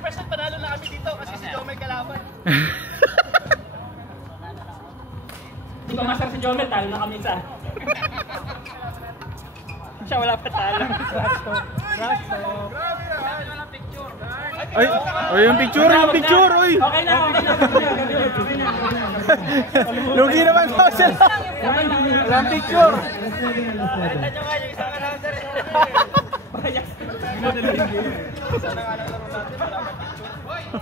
100% panalo na kami dito kasi si Jomel kalaban. Di ba masar si Jomel, talo na kami isa. Siya wala pa talo. Rasto. Ay, yung picture, oy. Okay na. Lugi naman po sila. Walang picture.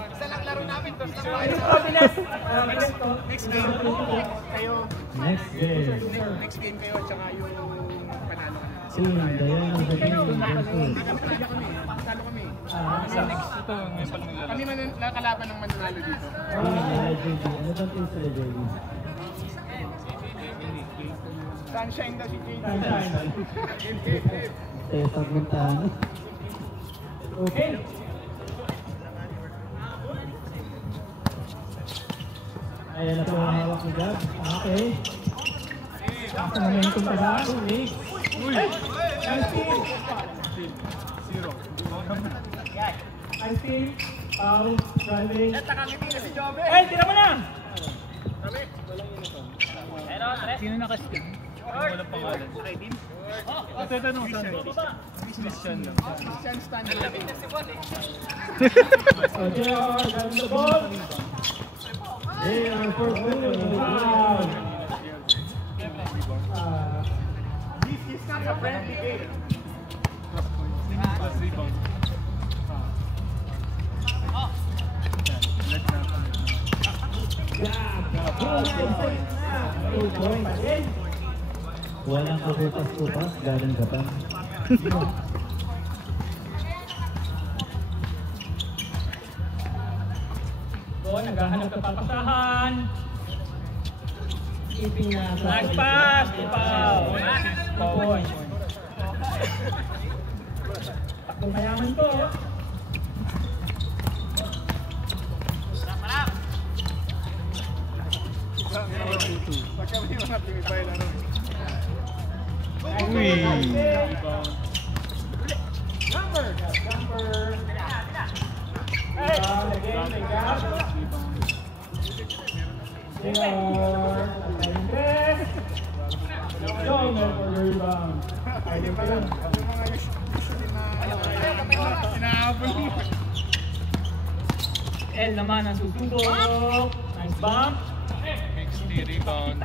Isa lang laro namin. Next game kayo at saka yung panalo. Panalo kami. Kami kalaban ng mananalo dito. Sunshine daw si JD. Okay. Ayan na po ang hawak ni Gab. Okay. Sa momentum pa ba? Uy! Zero. I think, driving. Nakangiti na si Jomel. Ay, tira mo na! Sino nakaskin? Walang pangalan. Ito nung saan ba? Christian lang. Christian Stanley. So, JR, driving the ball. They are first goal. Wow! This is not a friendly game. Plus rebound. Walang kapupas-pupas, galing Japan. Naghahanap ng papasahan. Nice pass! Point. Takbong mayaman po. Pagkami mga tumibay laro. Uy! Jumper! Again, they got Jomel for the rebound. Yung mga usually na sinahabol mo. El naman ang susubok. Nice bump. XT rebound.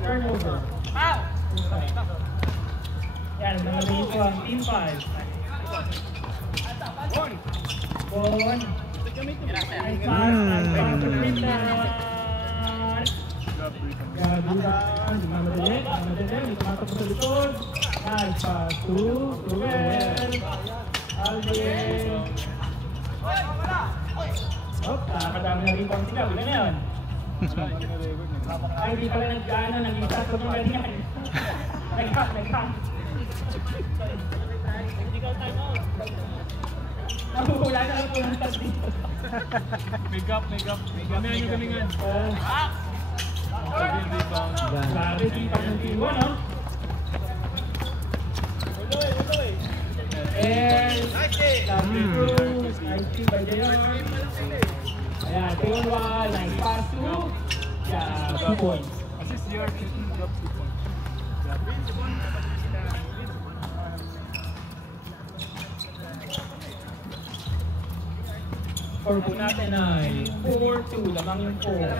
Turnover. Yan, nalagay ko ang team 5. Bon. Nice pass. Nice pass. Gagulan. Mamadali. May tumatak sa likod. Nice pass to Ruel. Alvin. Nakakadami na rebound sila. Wala na yun. Ay, hindi pala nag-ano, nag-isat ko ng ganyan. Nag-hack. Nahuhula na lang po ng tas dito. May gap. Gamingan nyo gamingan. Rebound. Grabe, tipak ng team 1, no? And, lovely through. Nice team by JR. Ayan, team 1, nice pass through. Yeah, 2 points. Assist your team drop 2 points. Score po natin ay 4-2. Lamang yung 4.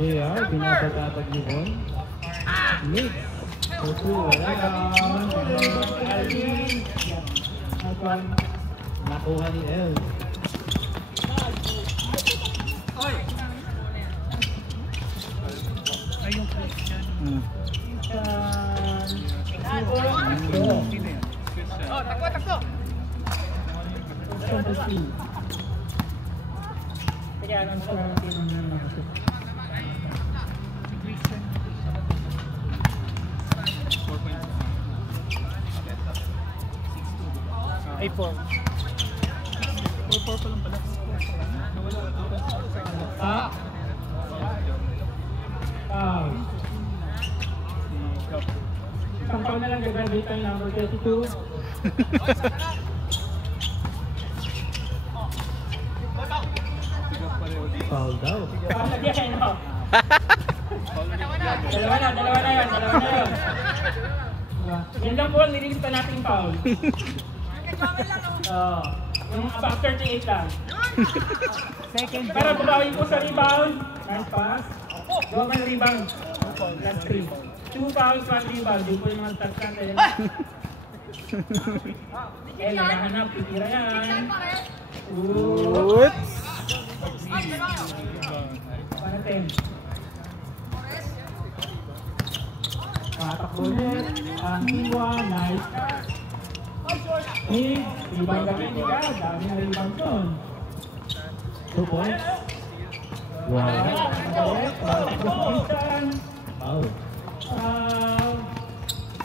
JR, binabatatag ni Bon. Mix. Wala lang. Nakuha ni El. Ay, yung Christian. Takbo! Kaya nang sa mga tinong na Ay, 4. 4 pa lang pala. Ah. Isang taon na lang gagraduate tayo number 32. Foul daw. Palagyan mo. Dalawa na yun. Yan lang po ang nililista nating foul. Yung about 38 lang. Second. Pero bumawin po sa rebound. Nice pass. Gawa ka ng rebound. Last 3. 2 fouls, 1 rebound. Yung po yung mga stats natin. Eh, nanahanap. Titira yan. Oops. Para 10. Patakbo ulit. Ang Iwa. Nice. Hey, rebound kami. Hindi ka. Dami na rebound doon. 2 points. Wow. Foul.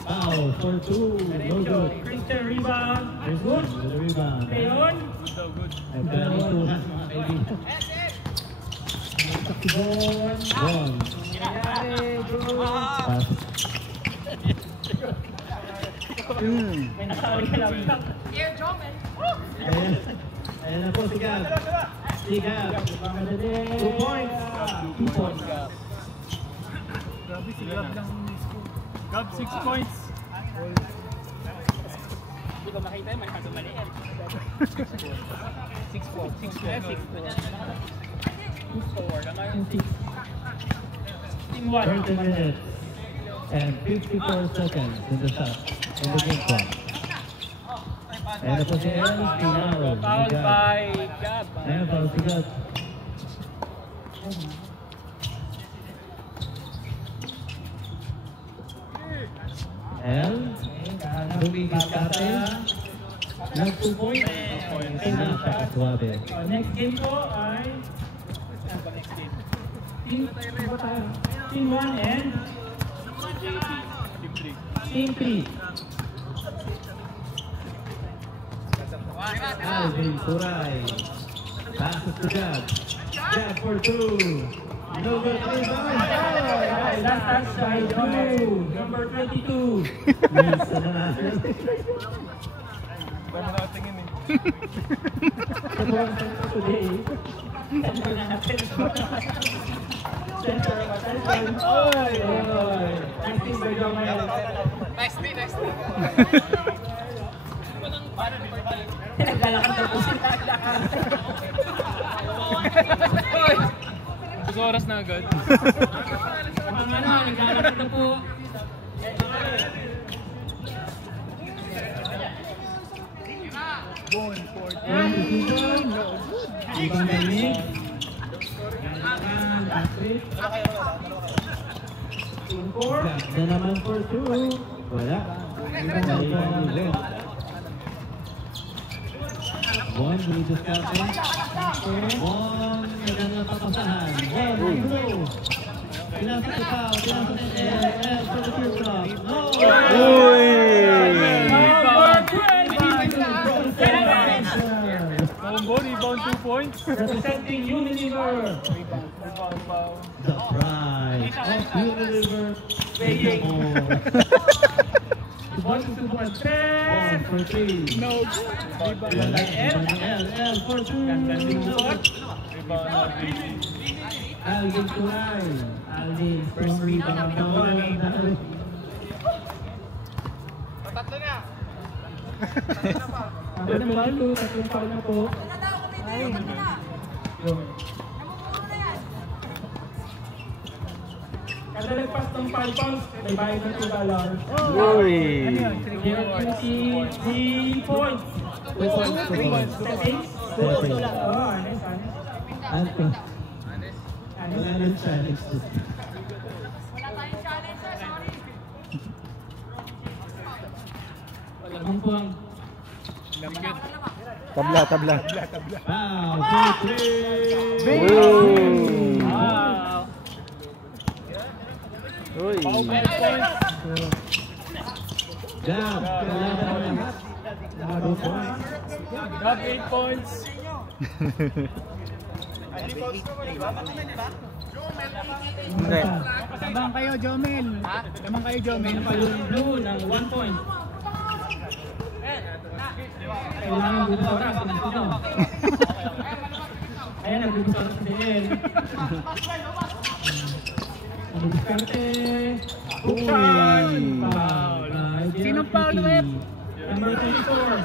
Foul for 2. No good. Christian rebound. There's Good. good. Good rebound. Ngayon. I've got it to mga kaibigan. Good. One. Pass. May nakawin ka lang. Ayan na po si Gab. Si Gab. 2 points. 2 points. Grabe si Gab lang. Gab, 6 points. Hindi ko makita yun, masyado maliit. 6-4. 2-4 naman yung 6. Team 1. 30 minutes and 54 seconds in the shot. In the game clock. Ayan na po si El Pinaro. Foul by Gab. Ayan na po si Gab. El, dumidiskarte. Nag 2 points. Napakaswabe. Next game po ay Team 1 and Team 3. Alvin Puray. Passes to Gab. Gab for 2. No good rebound. Last touch by Joe, number 22. Miss na natin. Paano nakatingin eh? Ito po ang center today. Center natin. Center of attention. Oy! Nice team by Joe Mayo. Next day. Naglalakad na po sila. Gusto oras na agad. Ang naglalakad na po. Bone for Ibang galing. Team 4. Gab na naman for 2. Wala. One, dumidiskarte. One, nagpapasahan. One, go. Pinasok si Pao. Pinasok si El for the teardrop. No! Rebound 2 points. Representing Unilever. Rebound foul. The prize of Unilever. Paying. One 1 for 10. for 3. No. Rebound. L for 2. Rebound na Alvin Puray. Alvin, strong rebound naman. Tatlo na. Tatlong foul na po. Kada nagpas ng 5 pounds, may bayad ng $2. G points. 2 points, 2 points. Settings. Settings. Honest. Anto. Wala nang challenge. Ang puwang. Tabla. Wow, 2-3. Wow. Jump. Got 8 points. Hindi. Tabang kayo, Jomel. Tabang kayo, Jomel. Blue ng 1 point. Kailangan gusto oras. Ayan, nagbubusto oras si El. Ang diskarte. Foul. Foul. Sinong foul, Rep? Number 24.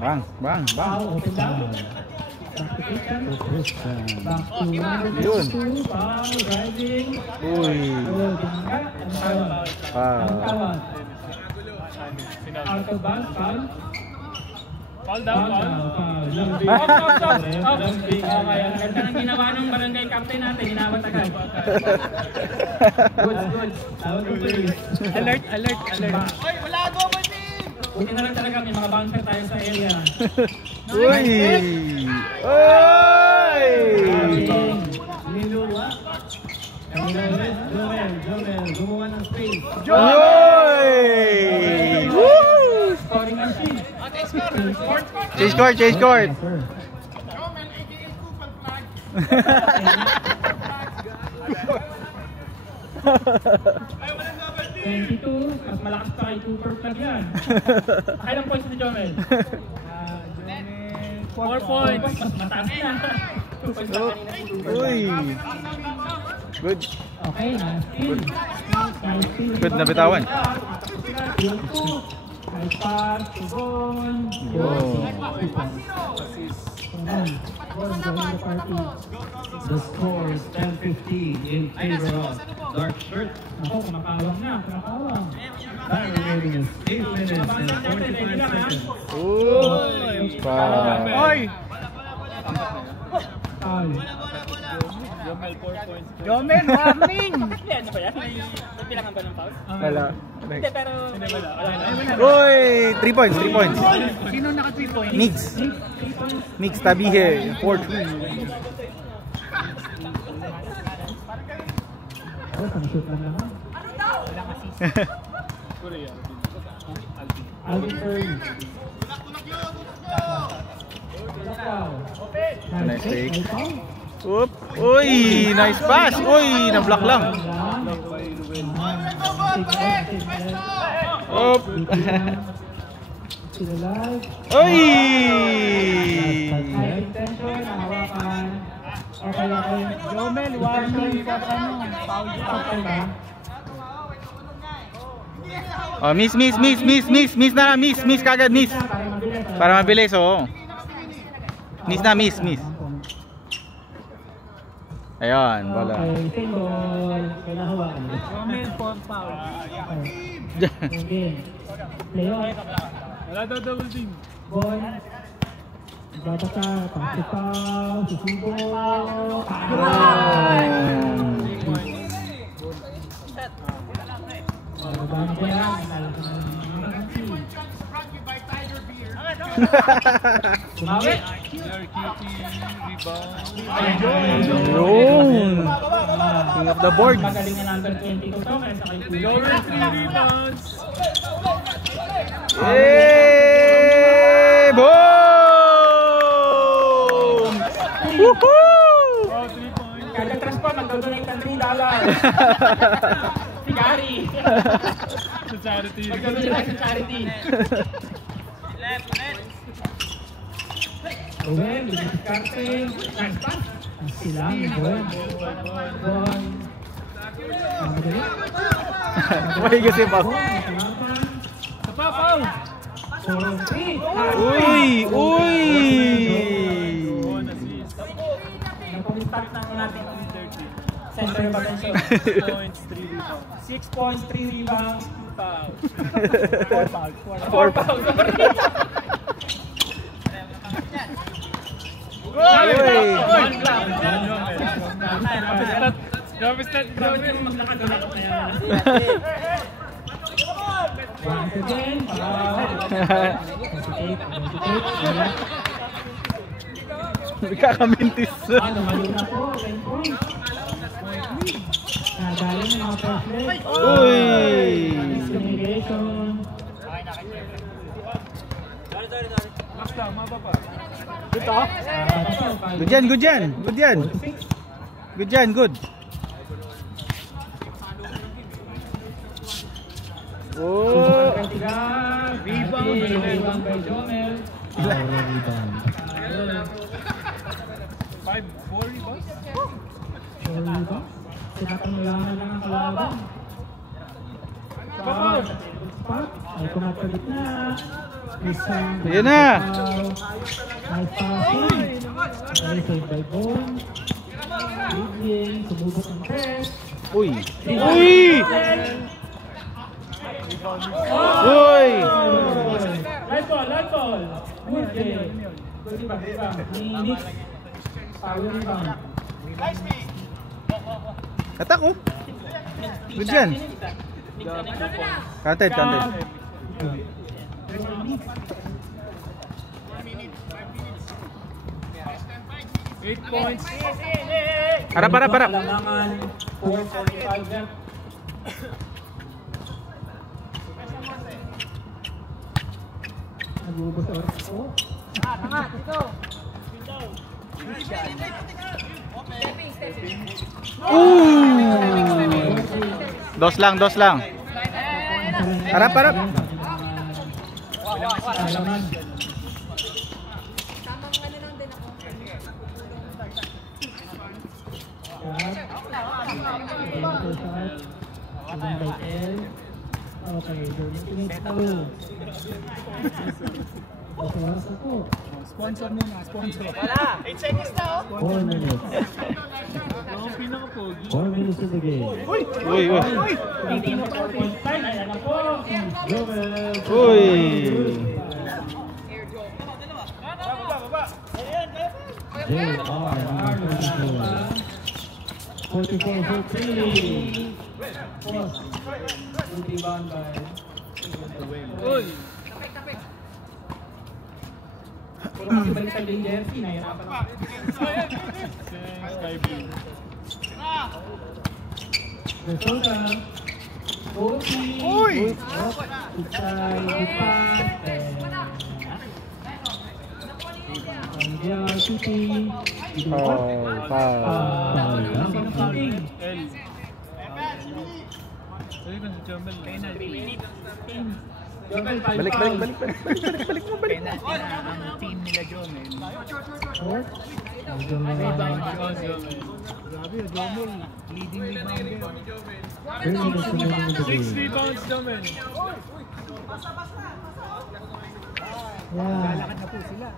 Bang. Foul, open down. Back to number 22. Foul, driving. Uy. Oh, binangga. Ang tawag. Ang tawag. Out of bounds, foul. Fall down, fall. Okay, ang ganda ng ginawa ng barangay captain natin, hinawat agad. Good. Tawag ng police. Alert. Buti na lang talaga may mga bouncer tayo sa area. Uy! Niluwa. Joel, gumawa ng space. Uy! Woo! Scoring machine. Change court. Mas malakas pa kay Cooper Plug yan. Kailang points ni Jomel? 4 points. Mas mataas yan. 2 points pa kanina si Cooper. Uy! Good. Okay, nice steal. Good na bitawan. Nice pass to Bon. The score is 10-15 in favor of Dark Shirt. Ako, kumakawang na. Time remaining is 8 minutes and 45 seconds. Uy! Oy! Foul. Jomel, 4 points. Jomel, warning! Ano ba yan? May pilangan ba ng foul? Wala. Hindi, pero... Uy! 3 points. Sino naka 3 points? Nix, Tabihe. 4-2. Pang-shoot lang naman. Alvin Curry. Nice take. Oop! Uy! Nice pass! Uy! Na-block lang. Oop! Uy! Jomel, warning ka foul ba? Oh, miss kagad, miss. Para mabilis, oo. Miss. Ayun, wala. Okay, single. Kailangan hawakan. Jomel, 4 foul. Okay. Playoff. Wala daw double team. Bon. Babasa. Pasipaw. Susubo. Sumawi. Yun! King of the board. Magaling na number 22 to. Kaya sa kayo Jomel, 3 rebounds. Hey! Boom! Woohoo! Oh, 3 points. Kada transport, magdodonate ng $3. Si Gary. Sa charity. Magdodonate sa charity. Owen, diskarte. Nice pass. Ang silang, Bon. May kasi pa. Sa foul. Uy! Nagpumistak na natin ang center of attention. 6 points, 3 rebounds. 2 fouls. 4 fouls. Uy! Once again, Kakamintis. Mali na po, 10 points. Nagaling ng mga first leg. Uy! Communication. Max lang, mababa. Good yan, good yan. Good yan. Good yan, good. Oh! Rebound by Jomel. Rebound. 4 rebounds? Sinapangulaman lang ang kalaban. Spot. Ay kumakalit na. Ayan na. Nice passing. Ay saved by Bone. Bigling. Sumubok ang press. Uy! Uy! Uy! Light ball. Okay. Good rebound. Ni Nick. Power rebound. Atak oh! Good yan. Counted. 8 points. Harap. Kailangan 4:45 yan. Nag-uubos sa oras ko. Dos lang. Harap. Kailangan. Okay, donate to. Oras ako. Sponsor muna, sponsor. 4 minutes. Ang pinaka-pogi. 4 minutes in the game. Uy! Pilipino 4.5. Ayan na po. Jomel. Uy! JR. 44-43. Good rebound by Uy! puro makibalikan din jersey. Nahirapan ako. Sky blue. Resulta. Uy! Oh, foul. L. Sabi ko si Jomel. Penalty. Balik. Penalty na ang team nila Jomel. Rebound si Jomel. Grabe, Jomel. Leading rebounder. 6 rebounds Jomel. Lalakad na po sila.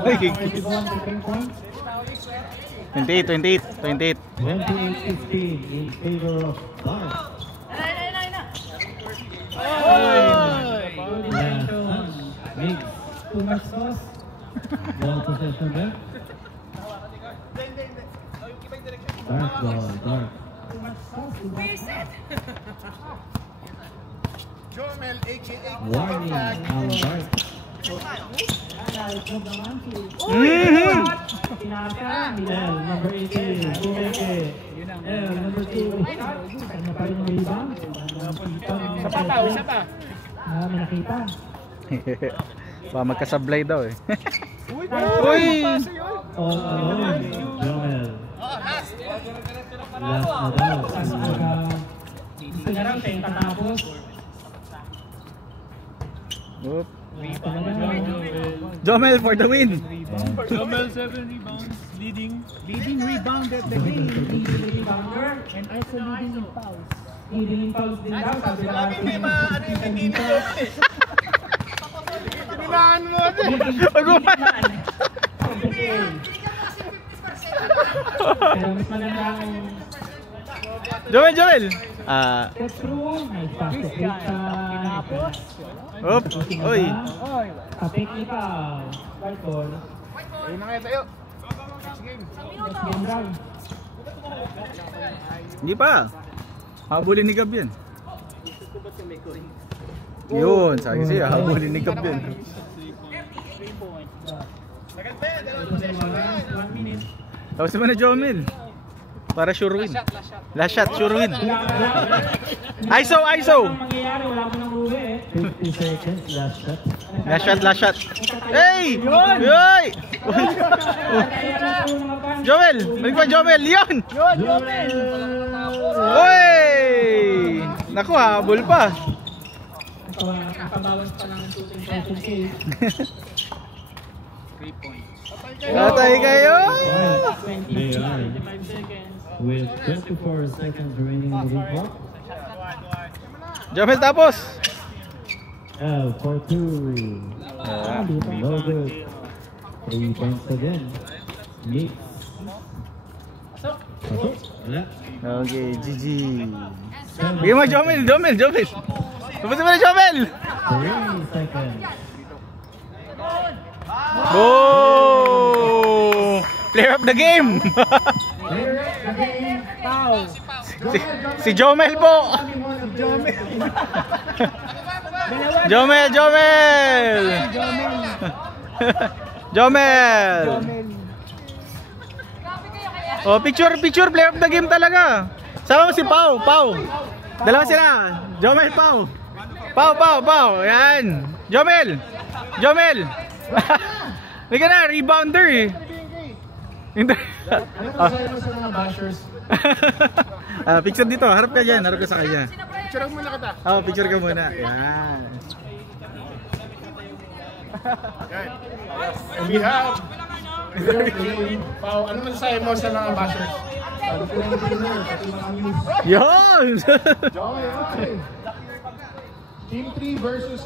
Uy! 28. 28-15 in favor of Bart. Makes Too much sauce. ball possession there. Dark ball, dark. Jomel, aka Warning, now dark. Pinaka, Miguel, number 18, Bumeke. Number 2, ano pa rin ang rebound? Isa pa. May nakita. Baka magkasablay daw eh. Uy! All alone, Jomel. Last na daw. Gusto na raw, 10 tatapos. Oop. Jomel. Jomel for the win! Jomel 7 rebounds. Leading rebound at the Leading game. rebounder. And also leading in fouls. Leading in fouls din daw. Sabi na natin. Tinahan mo! Pag-uman! Pero mas maganda ang Joel! step through. Nice pass to Krita. Oop! Uy! Kapit ikaw. White ball. Ayun na kayo tayo. Next game. Next game daw. Hindi pa! Habulin ni Gab yan. Yun, sabi siya, habulin ni Kap yun. 3 points. Tapos naman na Jomel. Para sure win. Last shot, sure win. ISO, ISO. Ang mangyayari, wala mo nang uli 50 seconds, last shot. Last shot. Hey! Yoy! Jomel! Balik pa Jomel! Yun! Uy! Naku, habol pa. Nakabawas pa lang ang shooting percentage. 3 points. Natay kayo! They are 25 seconds. with 24 seconds remaining in the game clock. Jomel tapos! L for 2. No good. 3 points again. Mix. Pasok. Wala. Okay, GG. Bigyan mo Jomel! Tapos mo na Jomel! 3 seconds. Oh! Player of the game! si Jomel po! Jomel! Oh, picture, player of the game talaga. Sama mo si Pau. Dalawa sila. Jomel, Pau. Yan. Jomel. Hindi na, rebounder eh. Hindi. Picture dito, harap ka dyan, harap ka sa kanya. Picture muna kita. Picture ka muna. Yan. We have Pao, ano masasabi mo sa mga bashers? Yun! Team 3 versus